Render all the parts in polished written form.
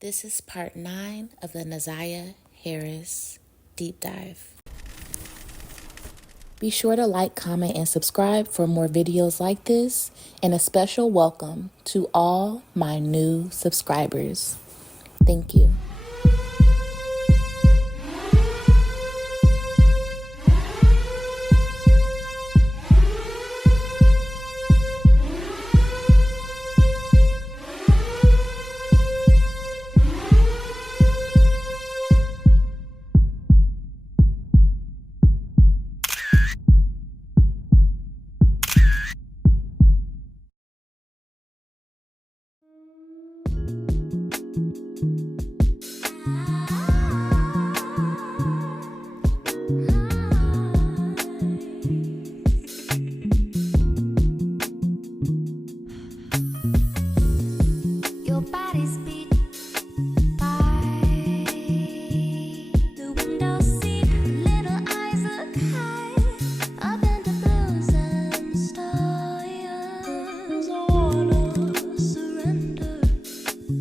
This is part 9 of the Naziah Harris Deep Dive. Be sure to like, comment, and subscribe for more videos like this, and a special welcome to all my new subscribers. Thank you. Your body's beat by the window seat. Little eyes look high up into blues and stars. I wanna surrender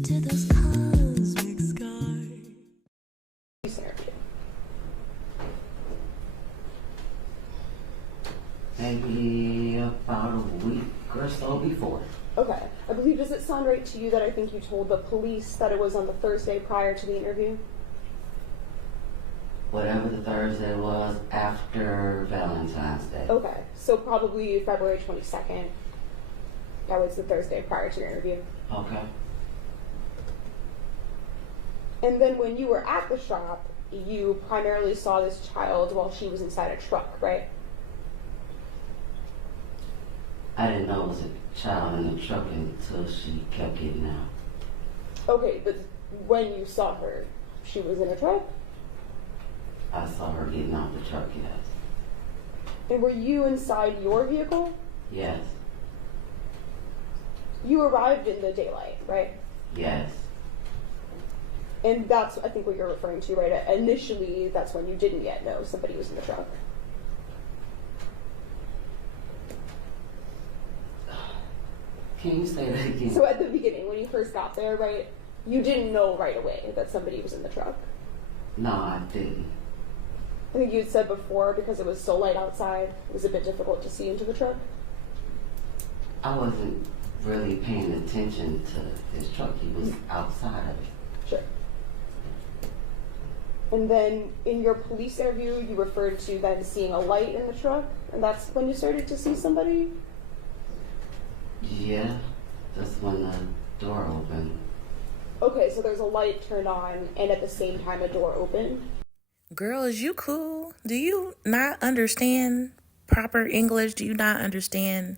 to those cosmic skies. Maybe about a week or so before. Okay. I believe, does it sound right to you that I think you told the police that it was on the Thursday prior to the interview? Whatever the Thursday was after Valentine's Day. Okay. So probably February 22nd. That was the Thursday prior to your interview. Okay. And then when you were at the shop, you primarily saw this child while she was inside a truck, right? I didn't know it was a child in the truck until she kept getting out. Okay, but when you saw her, she was in a truck? I saw her getting out the truck, yes. And were you inside your vehicle? Yes. You arrived in the daylight, right? Yes. And that's, I think, what you're referring to, right? Initially, that's when you didn't yet know somebody was in the truck. Can you say that again? So at the beginning, when you first got there, right, you didn't know right away that somebody was in the truck. No, I didn't. I think you had said before, because it was so light outside, it was a bit difficult to see into the truck. I wasn't really paying attention to his truck. He was outside of it. Sure. And then in your police interview, you referred to then seeing a light in the truck, and that's when you started to see somebody? Yeah, that's when the door opened. Okay, so there's a light turned on, and at the same time a door opened? Girl, is you cool? Do you not understand proper English? Do you not understand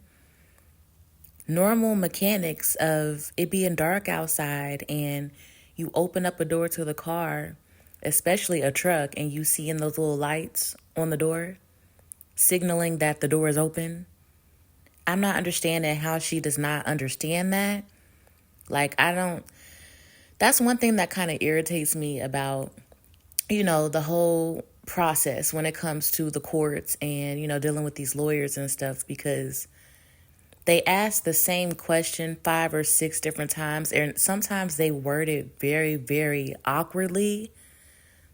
normal mechanics of it being dark outside and you open up a door to the car, especially a truck, and you see in those little lights on the door signaling that the door is open? I'm not understanding how she does not understand that. Like, that's one thing that kind of irritates me about, the whole process when it comes to the courts and, dealing with these lawyers and stuff, because they ask the same question 5 or 6 different times, and sometimes they word it very, very awkwardly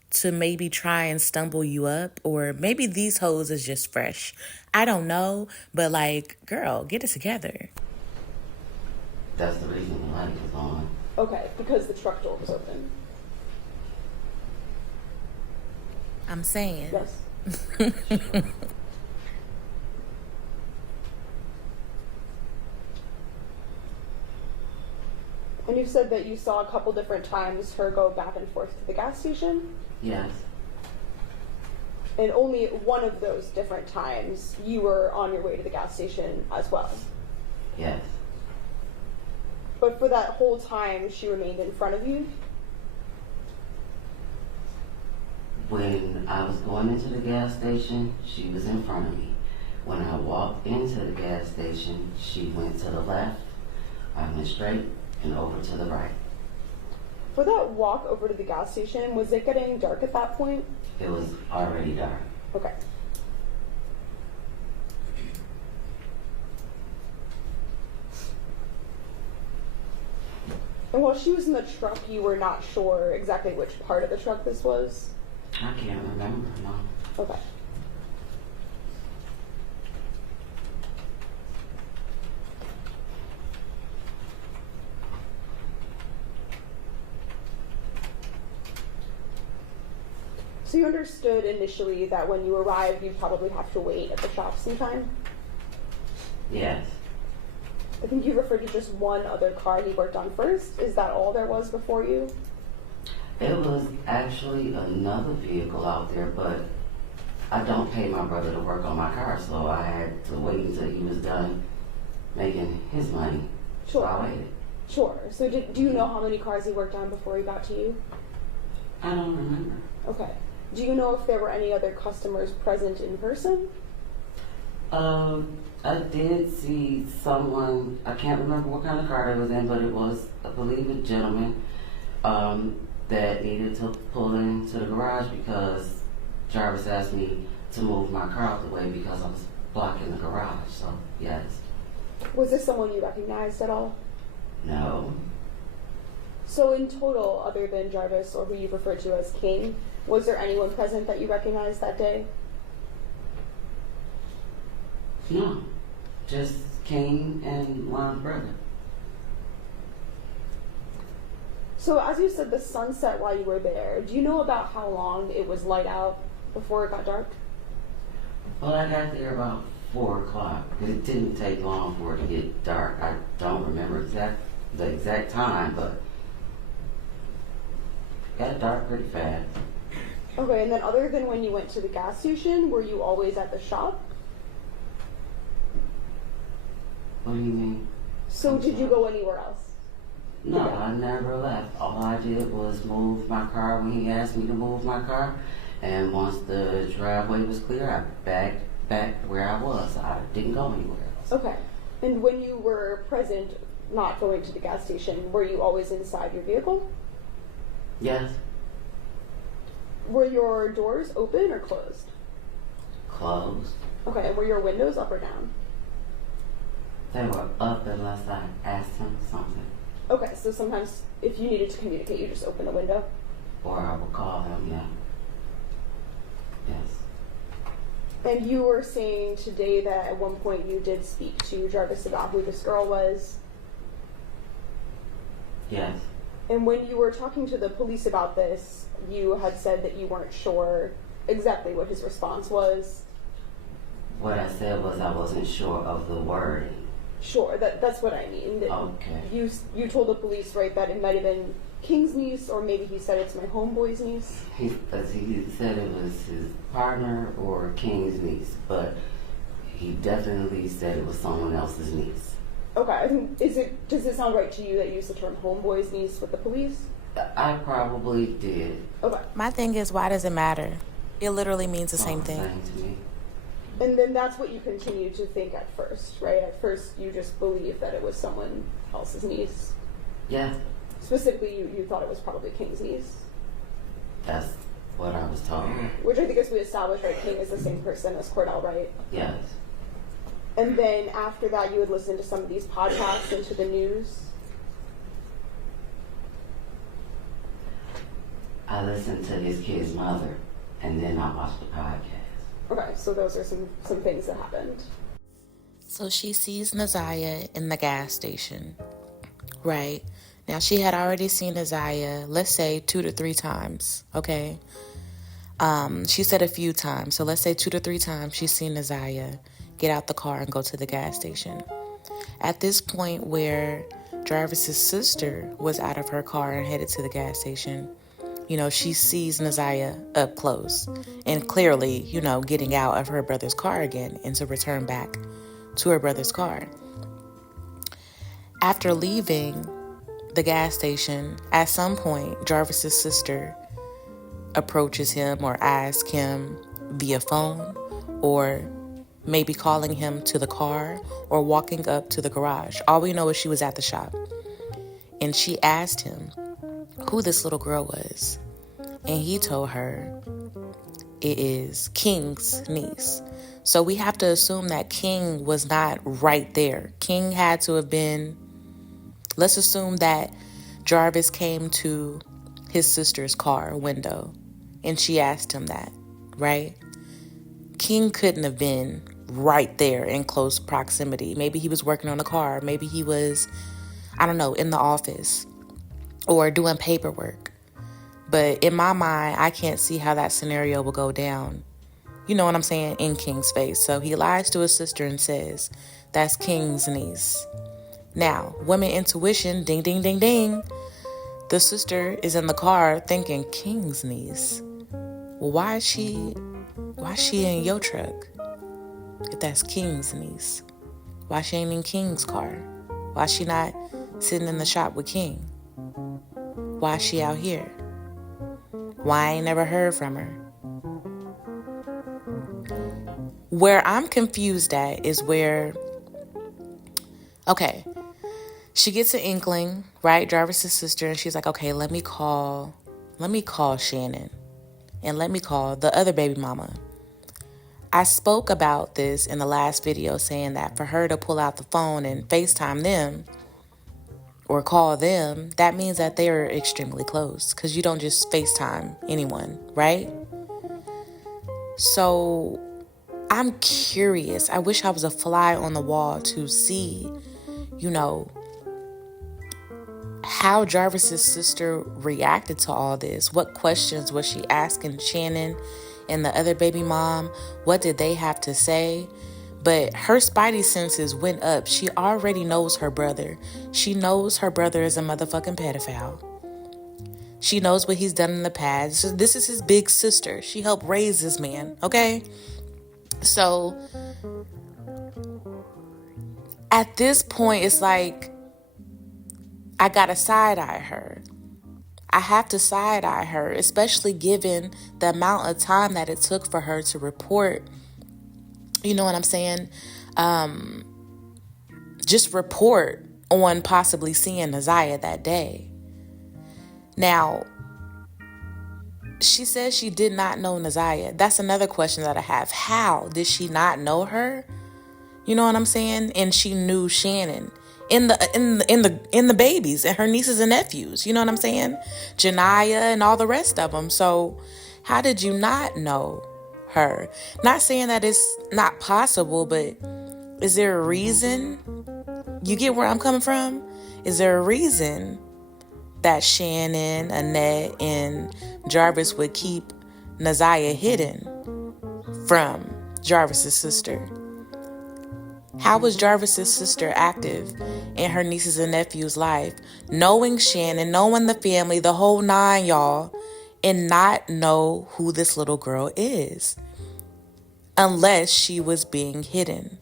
to maybe try and stumble you up, or maybe these hoes is just fresh. I don't know, but like, girl, get it together. That's the reason the light was on. Okay, because the truck door was open. I'm saying. Yes. And you said that you saw a couple different times her go back and forth to the gas station? Yes. And only one of those different times you were on your way to the gas station as well? Yes. But for that whole time, she remained in front of you? When I was going into the gas station, she was in front of me. When I walked into the gas station, she went to the left, I went straight, and over to the right. For that walk over to the gas station, was it getting dark at that point? It was already dark. Okay. And while she was in the truck, you were not sure exactly which part of the truck this was? I can't remember, no. Okay. So you understood initially that when you arrived, you'd probably have to wait at the shop sometime? Yes. I think you referred to just one other car he worked on first. Is that all there was before you? It was actually another vehicle out there, but I don't pay my brother to work on my car, so I had to wait until he was done making his money. So Sure. I waited. Sure. So do you know how many cars he worked on before he got to you? I don't remember. Okay. Do you know if there were any other customers present in person? I did see someone, I can't remember what kind of car it was in, but it was, I believe, a gentleman that needed to pull into the garage because Jarvis asked me to move my car out the way because I was blocking the garage, so yes. Was this someone you recognized at all? No. So in total, other than Jarvis, or who you referred to as King, was there anyone present that you recognized that day? No. Just King and my brother. So as you said, the sun set while you were there. Do you know about how long it was light out before it got dark? Well, I got there about 4 o'clock. It didn't take long for it to get dark. I don't remember the exact time, but it got dark pretty fast. Okay, and then other than when you went to the gas station, were you always at the shop? What do you mean? So did you go anywhere else? No, I never left. All I did was move my car when he asked me to move my car. And once the driveway was clear, I backed where I was. I didn't go anywhere else. Okay. And when you were present, not going to the gas station, were you always inside your vehicle? Yes, Were your doors open or closed? closed. Okay, and were your windows up or down? They were up unless I asked him something. Okay, so sometimes if you needed to communicate, you just open the window. Or I would call him, yeah. Yes. And you were saying today that at one point you did speak to Jarvis about who this girl was. Yes. And when you were talking to the police about this, you had said that you weren't sure exactly what his response was. What I said was I wasn't sure of the wording. Sure, that's what I mean. That Okay. You told the police, right, that it might have been King's niece, or maybe he said it's my homeboy's niece. He said it was his partner or King's niece, but he definitely said it was someone else's niece. Okay, I think, does it sound right to you that you used the term homeboy's niece with the police? I probably did. Okay. My thing is, why does it matter? It literally means the same thing. To me. And then that's what you continue to think at first, right? At first you just believed that it was someone else's niece. Yeah, Specifically, you thought it was probably King's niece. that's what I was told. Which I think, as we established, right, King is the same person as Cordell, right? Yes. And then after that, you would listen to some of these podcasts and to the news. I listened to his kid's mother, and then I watched the podcast. Okay, so those are some things that happened. So she sees Naziah in the gas station, right? Now, she had already seen Naziah, let's say 2 to 3 times, okay? She said a few times, so let's say 2 to 3 times she's seen Naziah get out the car and go to the gas station. At this point where Jarvis's sister was out of her car and headed to the gas station, you know, she sees Naziah up close and clearly, you know, getting out of her brother's car again and to return back to her brother's car. After leaving the gas station, at some point, Jarvis's sister approaches him or asks him via phone or maybe calling him to the car or walking up to the garage. All we know is she was at the shop. And she asked him who this little girl was. And he told her it is King's niece. So we have to assume that King was not right there. King had to have been, let's assume that Jarvis came to his sister's car window and she asked him that, right? King couldn't have been right there in close proximity. Maybe he was working on a car. Maybe he was, I don't know, in the office or doing paperwork. But in my mind, I can't see how that scenario will go down. You know what I'm saying? In King's face. So he lies to his sister and says, that's King's niece. Now, women intuition, ding, ding, ding, ding. The sister is in the car thinking, King's niece? Well, why is she in your truck? If that's King's niece. Why she ain't in King's car? Why she not sitting in the shop with King? Why she out here? Why I ain't never heard from her? Where I'm confused at is where, okay, she gets an inkling, right? Jarvis' sister, and she's like, okay, let me call Shannon, and let me call the other baby mama. I spoke about this in the last video, saying that for her to pull out the phone and FaceTime them or call them, that means that they are extremely close, because you don't just FaceTime anyone, right? So I'm curious. I wish I was a fly on the wall to see, how Jarvis's sister reacted to all this. What questions was she asking Shannon and the other baby mom? What did they have to say? But her spidey senses went up. She already knows her brother. She knows her brother is a motherfucking pedophile. She knows what he's done in the past. This is his big sister. She helped raise this man, okay? So at this point, it's like, I gotta side-eye her. I have to side-eye her, especially given the amount of time that it took for her to report. You know what I'm saying? Just report on possibly seeing Naziah that day. Now, she says she did not know Naziah. That's another question that I have. How did she not know her? You know what I'm saying? And she knew Shannon in the babies and her nieces and nephews. You know what I'm saying? Janiyah and all the rest of them. So how did you not know her? Not saying that it's not possible, but is there a reason? You get where I'm coming from? Is there a reason that Shannon, Annette, and Jarvis would keep Naziah hidden from Jarvis's sister? How was Jarvis's sister active in her nieces and nephews' life, knowing Shannon, knowing the family, the whole nine, y'all, and not know who this little girl is, unless she was being hidden?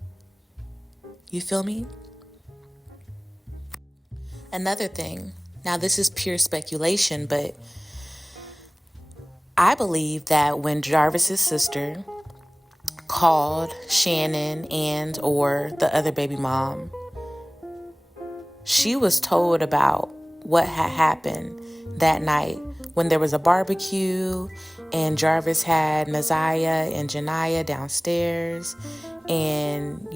You feel me? Another thing, now this is pure speculation, but I believe that when Jarvis's sister called Shannon and or the other baby mom, she was told about what had happened that night when there was a barbecue and Jarvis had Naziah and Janiyah downstairs, and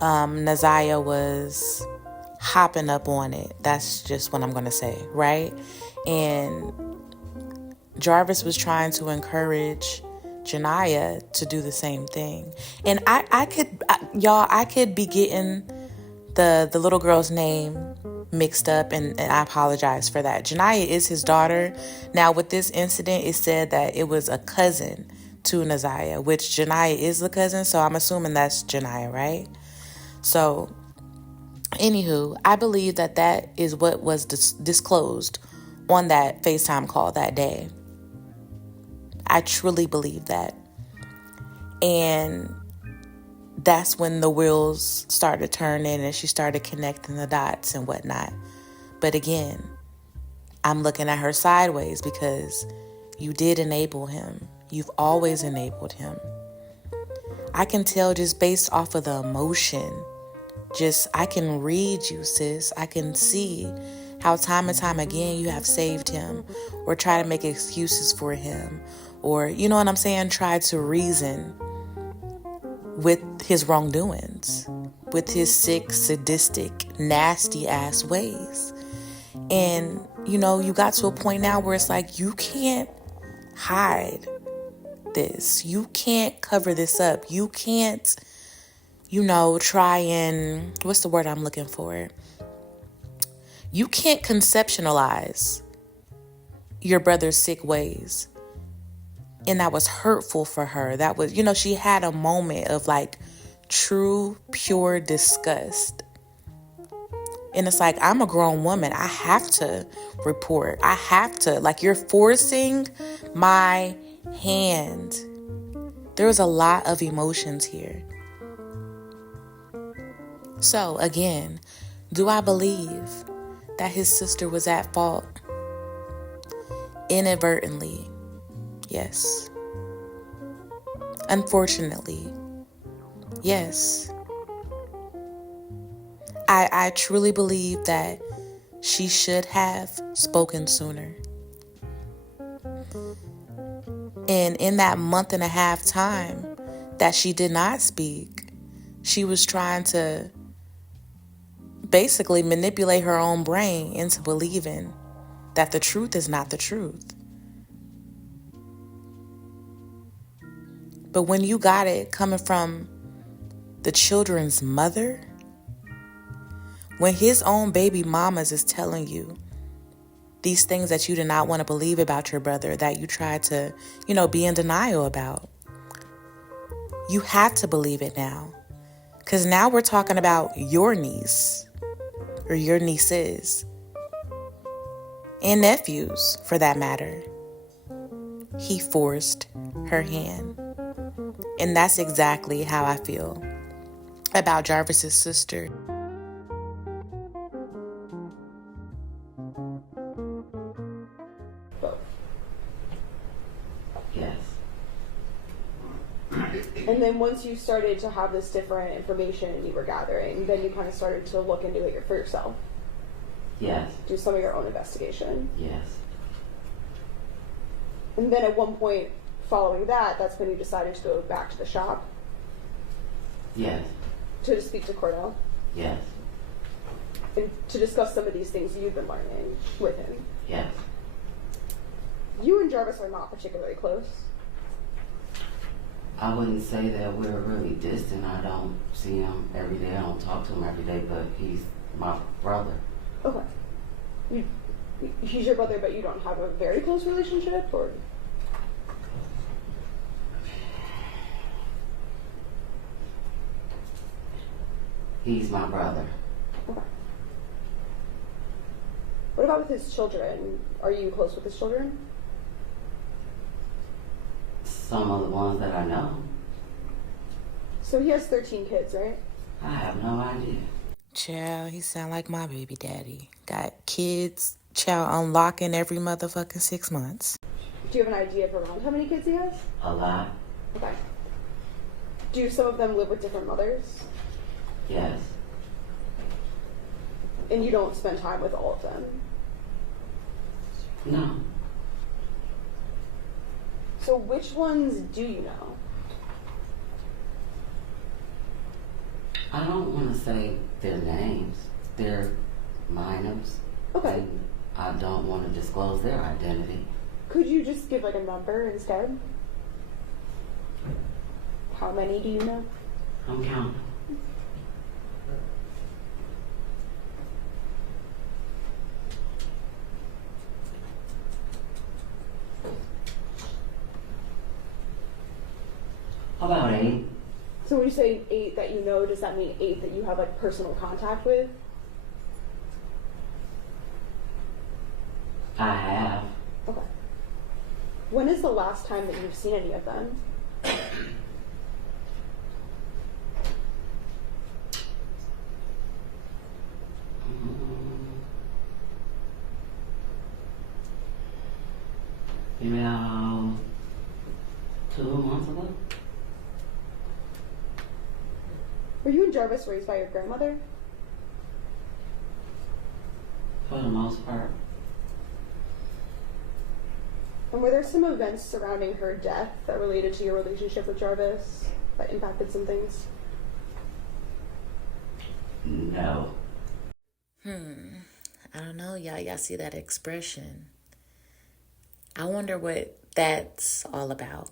Naziah was hopping up on it. That's just what I'm gonna say, right? And Jarvis was trying to encourage Janiyah to do the same thing. And I could be getting the little girl's name mixed up, and I apologize for that. Janiyah is his daughter. Now, with this incident, it said that it was a cousin to Naziah, which Janiyah is the cousin, so I'm assuming that's Janiyah, right? So, anywho, I believe that is what was disclosed on that FaceTime call that day. I truly believe that. And that's when the wheels started turning and she started connecting the dots and whatnot. But again, I'm looking at her sideways because you did enable him. You've always enabled him. I can tell just based off of the emotion. I can read you, sis. I can see how time and time again you have saved him or try to make excuses for him, or, you know what I'm saying, try to reason with his wrongdoings, with his sick, sadistic, nasty ass ways. And, you know, you got to a point now where it's like, you can't hide this. You can't cover this up. You can't, you know, try and, what's the word I'm looking for? You can't conceptualize your brother's sick ways. And that was hurtful for her. That was, you know, she had a moment of like true, pure disgust. And it's like, I'm a grown woman. I have to report. I have to, like, you're forcing my hand. There was a lot of emotions here. So again, do I believe that his sister was at fault? Inadvertently, yes. Unfortunately, yes. I truly believe that she should have spoken sooner. And in that month and a half time that she did not speak, she was trying to basically manipulate her own brain into believing that the truth is not the truth. But when you got it coming from the children's mother, when his own baby mamas is telling you these things that you did not want to believe about your brother, that you tried to, you know, be in denial about, you have to believe it now. Because now we're talking about your niece or your nieces and nephews, for that matter. He forced her hand. And that's exactly how I feel about Jarvis's sister. Both. Yes. And then once you started to have this different information you were gathering, then you kind of started to look into it for yourself. Yes. Do some of your own investigation. Yes. And then at one point following that, that's when you decided to go back to the shop Yes. to speak to Cordell Yes. and to discuss some of these things you've been learning with him. Yes. You and Jarvis are not particularly close. I wouldn't say that we're really distant. I don't see him every day. I don't talk to him every day, but he's my brother. Okay. He's your brother, but you don't have a very close relationship, or? He's my brother. Okay. What about with his children? Are you close with his children? Some of the ones that I know. So he has 13 kids, right? I have no idea. Child, he sound like my baby daddy. Got kids, child unlocking every motherfucking 6 months. Do you have an idea of around how many kids he has? A lot. Okay. Do some of them live with different mothers? Yes. And you don't spend time with all of them? No. So which ones do you know? I don't want to say their names. They're minors. Okay. And I don't want to disclose their identity. Could you just give like a number instead? How many do you know? I'm counting. About 8. So when you say 8 that you know, does that mean 8 that you have like personal contact with? I have. Okay. When is the last time that you've seen any of them? About 2 months ago. Were you and Jarvis raised by your grandmother? For the most part. And were there some events surrounding her death that related to your relationship with Jarvis that impacted some things? No. I don't know, y'all. Y'all see that expression? I wonder what that's all about.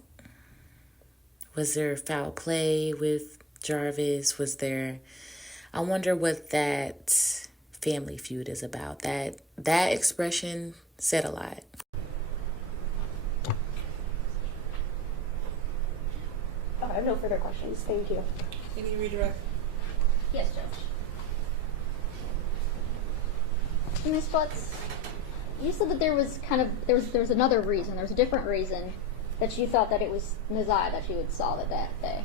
Was there foul play with Jarvis? I wonder what that family feud is about. That expression said a lot. I have no further questions. Thank you. Any redirect? Yes, Judge. Ms. Butts, you said that there was another reason, there was a different reason that you thought that it was Neziah that you had solved it that day.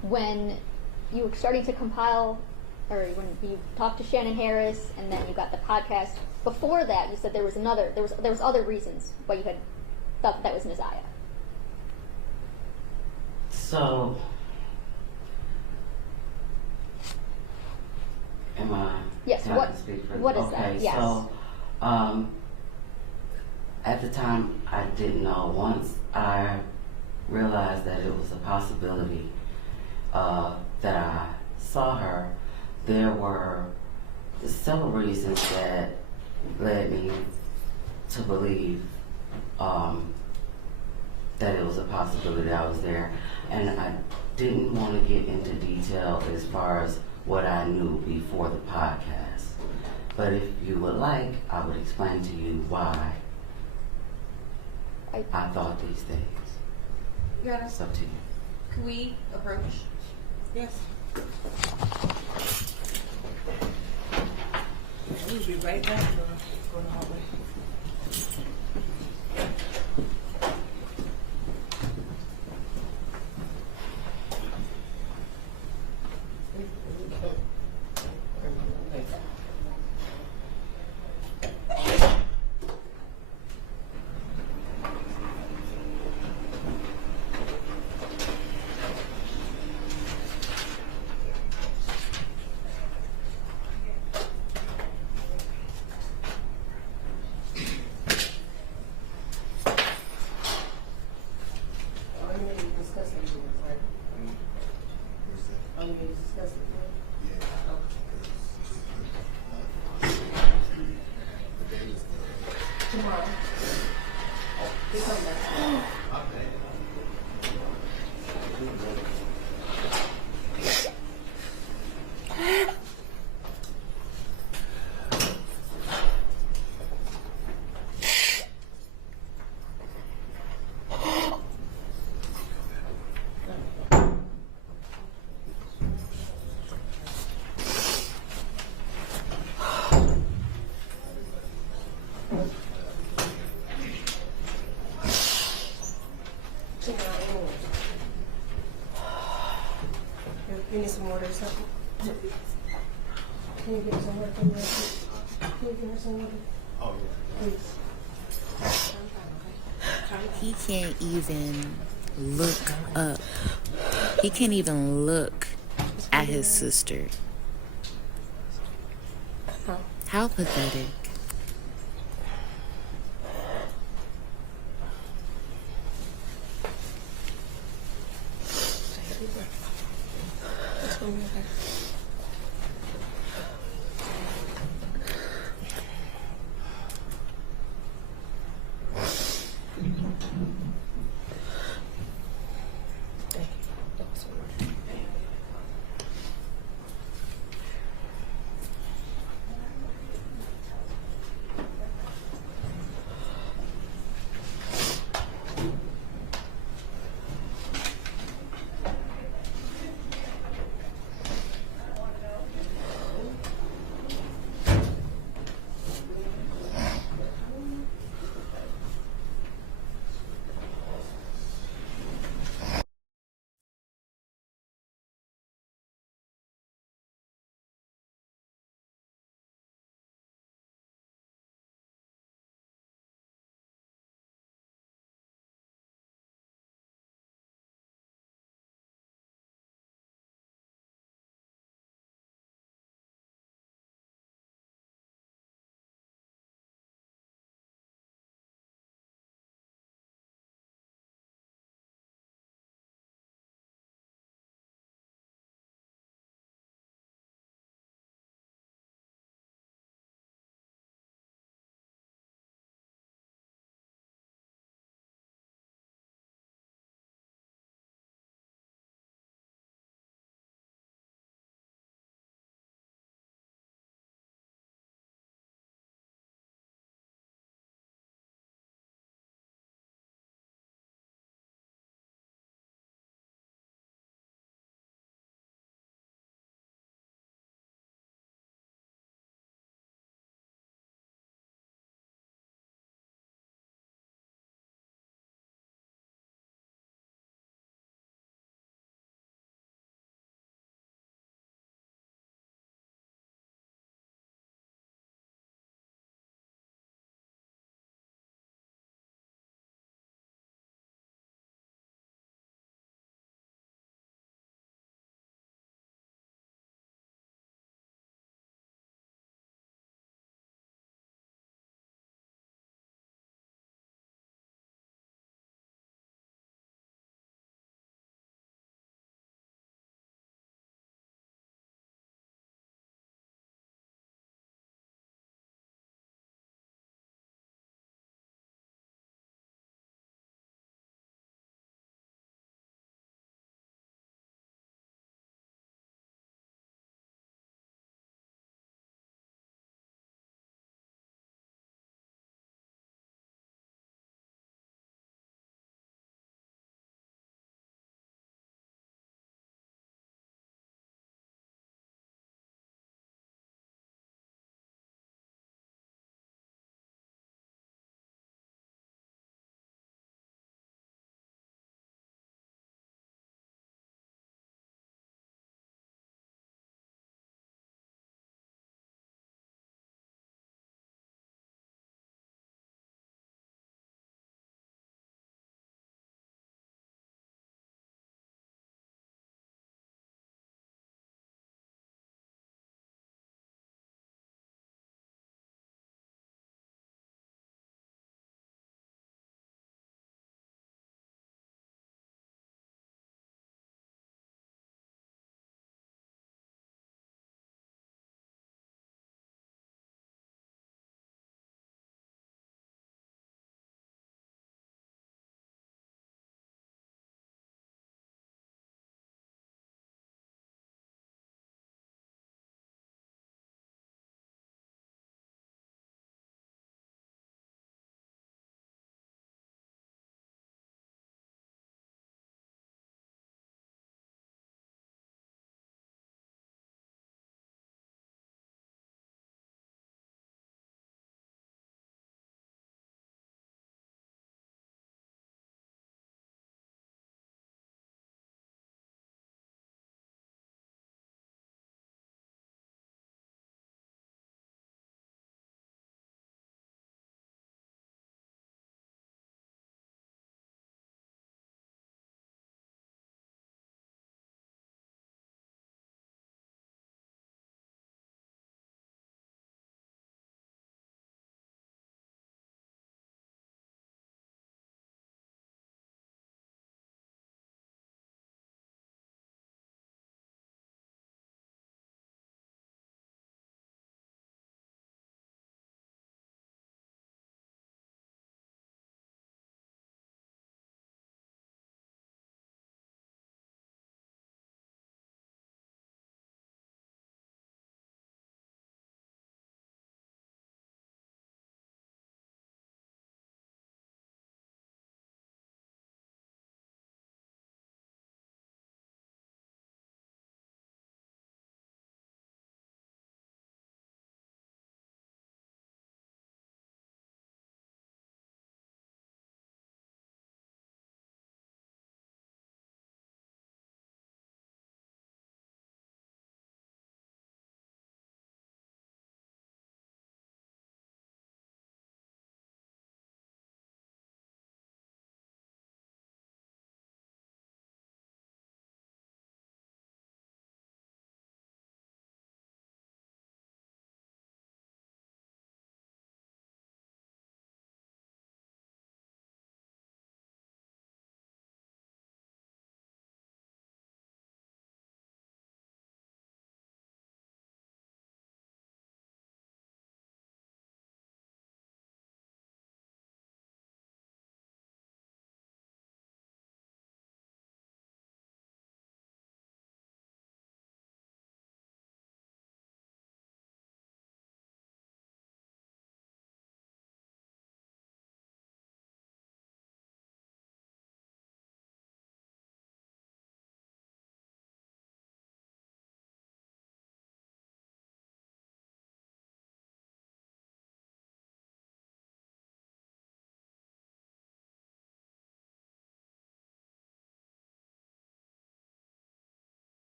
When you were starting to compile, or when you talked to Shannon Harris, and then you got the podcast. Before that, you said there was other reasons why you had thought that was Neziah. So, am I? Yes. Can I speak for What is okay, that? Yes. So, at the time, I didn't know. Once I realized that it was a possibility that I saw her, there were several reasons that led me to believe that it was a possibility I was there. And I didn't want to get into detail as far as what I knew before the podcast. But if you would like, I would explain to you why I thought these things. Yeah. It's up to you. Can we approach? Yes. We'll be right back. Go in the hallway. You need some water or something? Can you get some water from there? Can you give her some water? Oh, yeah. Please. He can't even look up. He can't even look at his sister. How pathetic.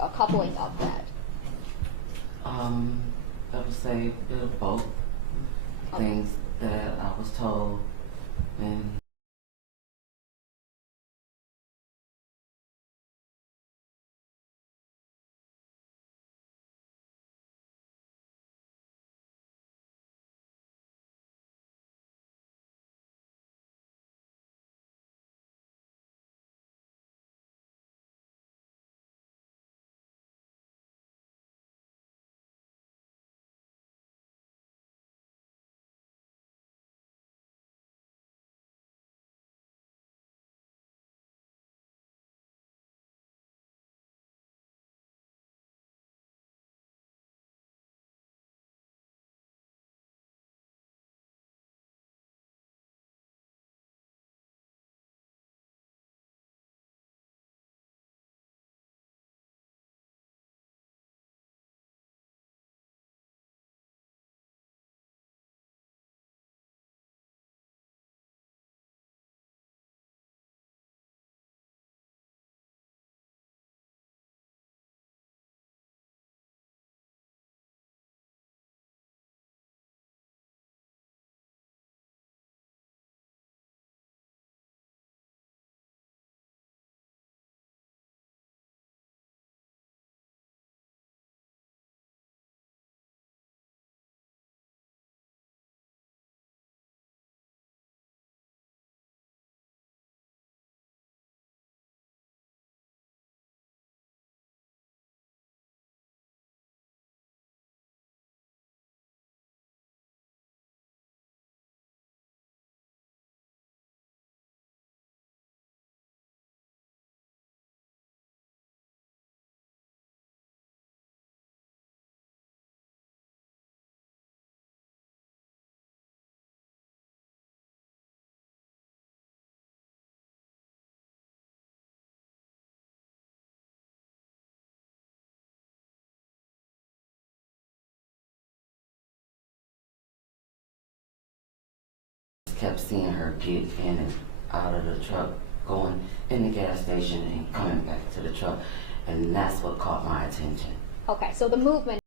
a coupling of that? I would say a bit of both. Things that I was told and kept seeing her get in and out of the truck, going in the gas station and coming back to the truck, and that's what caught my attention. Okay, so the movement